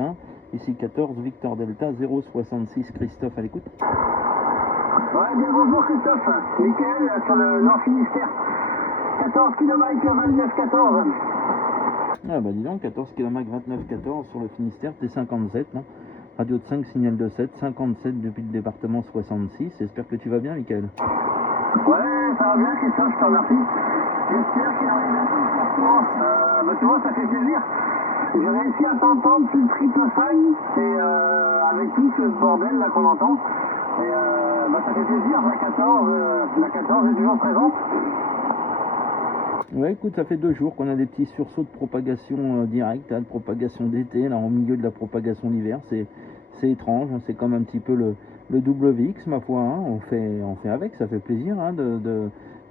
Martin. Ici 14, Victor Delta, 066, Christophe à l'écoute. Ouais, bien bonjour Christophe. Michael sur le Nord Finistère. 14 km 29-14. Ah bah dis donc, 14 km 29-14 sur le Finistère, t'es 57, non? Radio de 5, signal de 7, 57 depuis le département 66. J'espère que tu vas bien, Michael. Ouais, ça va bien Christophe, je te remercie. J'espère qu'il arrive un peu pour toi. Bah tu vois, ça fait plaisir. J'ai réussi à t'entendre sur le triple 5 et avec tout ce bordel là qu'on entend. Et bah ça fait plaisir, la 14 est toujours présente. Ouais, écoute, ça fait 2 jours qu'on a des petits sursauts de propagation directe, de propagation d'été, là, au milieu de la propagation d'hiver. C'est étrange, hein, c'est comme un petit peu le WX, ma foi. Hein, on fait avec, ça fait plaisir hein,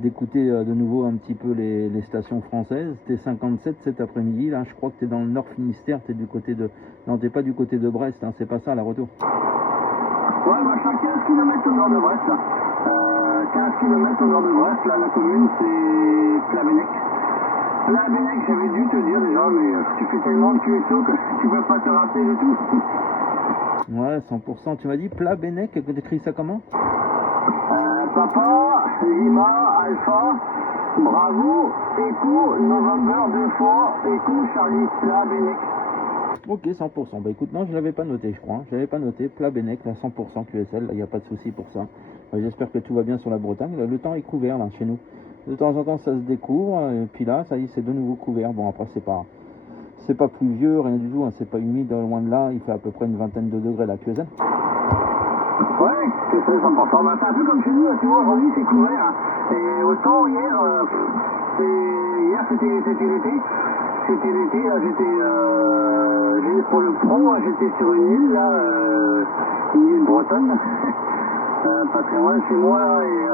d'écouter de nouveau un petit peu les stations françaises. T'es 57 cet après-midi, là, je crois que t'es dans le Nord Finistère, t'es du côté de... Non, t'es pas du côté de Brest, hein, c'est pas ça, la retour. Ouais, moi je suis à 15 km au nord de Brest, là. 15 km au nord de Brest, là, la commune, c'est Plabennec. Plabennec, j'avais dû te dire déjà, mais tu fais tellement de QSO que tu peux pas te rater du tout. Ouais, 100%. Tu m'as dit Plabennec, que t'écris ça comment? Papa, Lima, Alpha, Bravo, Echo, November 2 fois, Echo, Charlie, Plabennec. Ok, 100%. Bah écoute, non, je l'avais pas noté, je crois. Hein. Je l'avais pas noté. Plabennec, là, 100% QSL, il n'y a pas de souci pour ça. J'espère que tout va bien sur la Bretagne. Là, le temps est couvert, là, chez nous. De temps en temps, ça se découvre, et puis là, ça y est, c'est de nouveau couvert. Bon, après, c'est pas pluvieux, rien du tout, hein. C'est pas humide, loin de là. Il fait à peu près une vingtaine de degrés, là, QSL. Ouais, c'est ça, 100%. Bah, c'est un peu comme chez nous, là, tu vois, aujourd'hui, c'est couvert. Et autant, hier, c'était l'été. C'était l'été, là, j'étais pour le pro, j'étais sur une île, là, une île bretonne, pas très loin de chez moi, là, et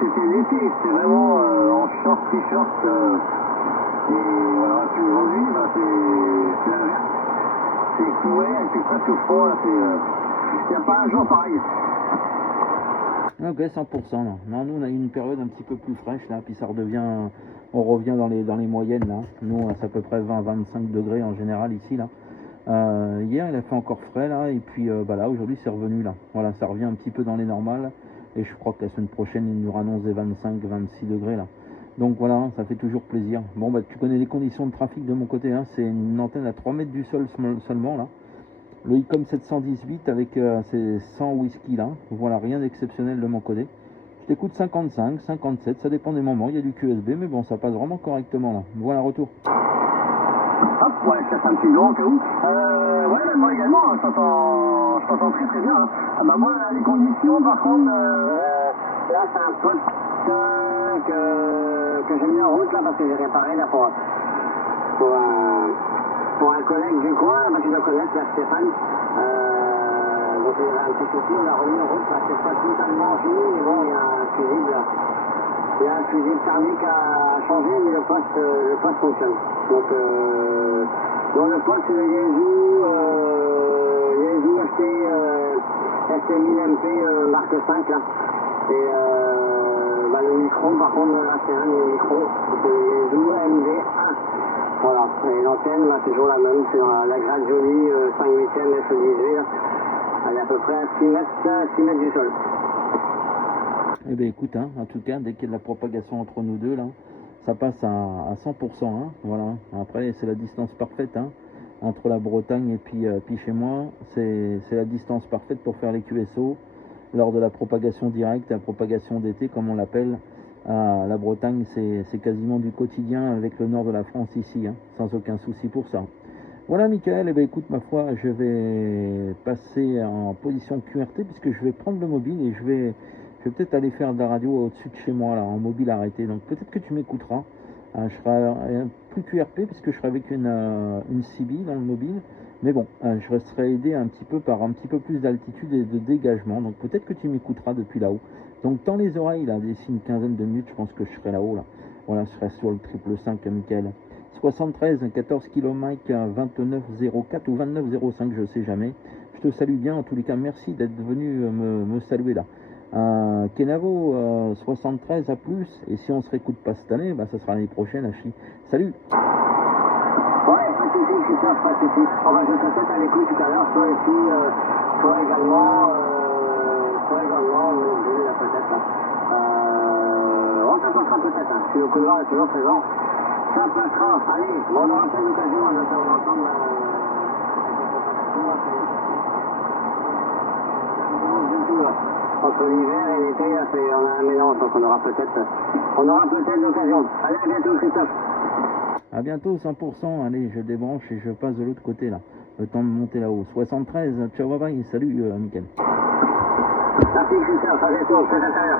c'était l'été, c'était vraiment en short, t-shirt, et voilà, puis aujourd'hui, bah, c'est l'inverse. C'est couvert, et c'est presque froid, là, il n'y a pas un jour pareil. Ok, 100%. Là. Non, nous, on a eu une période un petit peu plus fraîche, là, puis ça redevient... On revient dans les moyennes, là. Nous, c'est à peu près 20-25 degrés en général, ici, là. Hier, il a fait encore frais, là, et puis bah là, aujourd'hui, c'est revenu, là. Voilà, ça revient un petit peu dans les normales, et je crois que la semaine prochaine, il nous annonce des 25-26 degrés, là. Donc voilà, ça fait toujours plaisir. Bon, bah, tu connais les conditions de trafic de mon côté, hein. C'est une antenne à 3 mètres du sol seulement, là. Le ICOM 718 avec ses 100 whisky là, voilà, rien d'exceptionnel de mon côté. Je t'écoute 55, 57, ça dépend des moments, il y a du QSB, mais bon, ça passe vraiment correctement là. Voilà, retour. Hop, ouais, je casse un petit gros au cas où. Ouais, bah, moi également, hein, je t'entends très très bien. Hein. Ah, bah moi, les conditions, par contre, là, c'est un poste que j'ai mis en route là, parce que j'ai réparé là pour un collègue du coin, bah, tu dois connaître, là, Stéphane. Donc il y avait un petit souci, on l'a remis en route, là, c'est pas totalement fini, mais bon, il y a un fusible là. Il y a un fusible thermique à changer, mais le poste fonctionne. Donc, dans le poste, c'est le Yaesu ST1000MP marque 5 là. Et bah, le micro, par contre, là c'est un des micros, c'est le Yaesu MD1. Voilà, et l'antenne, bah, c'est toujours la même, c'est la Grade Jolie 5 8e FE18 là. Elle est à peu près à 6 mètres du sol. Eh bien écoute, hein, en tout cas, dès qu'il y a de la propagation entre nous deux, là, ça passe à 100%. Hein, voilà. Après, c'est la distance parfaite hein, entre la Bretagne et puis chez moi. C'est la distance parfaite pour faire les QSO lors de la propagation directe, la propagation d'été, comme on l'appelle. La Bretagne, c'est quasiment du quotidien avec le nord de la France ici, hein, sans aucun souci pour ça. Voilà, Michael, eh bien, écoute, ma foi, je vais passer en position QRT puisque je vais prendre le mobile et je vais peut-être aller faire de la radio au-dessus de chez moi, là, en mobile arrêté. Donc peut-être que tu m'écouteras. Je serai plus QRP puisque je serai avec une CB dans le mobile. Mais bon, je resterai aidé un petit peu par un petit peu plus d'altitude et de dégagement. Donc peut-être que tu m'écouteras depuis là-haut. Donc tends les oreilles, là, d'ici une quinzaine de minutes, je pense que je serai là-haut, là. Voilà, je serai sur le 555, Michael. 73, 14 km, 29,04 ou 29,05, je sais jamais. Je te salue bien, en tous les cas, merci d'être venu me saluer là. Kenavo, 73 à plus, et si on se réécoute pas cette année, bah, ça sera l'année prochaine, Hachi. Salut! Ouais, pas de soucis, Christophe, pas de soucis. On va jouer peut-être à l'écoute tout à l'heure, soit ici, soit également, là peut-être. Ça passera peut-être, hein. Si le couloir est toujours présent, ça passera. Allez, bon, on aura pas l'occasion de faire entendre entre l'hiver et l'été, on a un mélange, donc on aura peut-être l'occasion. Allez, à bientôt, Christophe. À bientôt, 100%. Allez, je débranche et je passe de l'autre côté là. Le temps de monter là-haut. 73. Ciao, bye bye. Salut, Mickaël. Merci, Christophe. À bientôt. C'est à l'heure.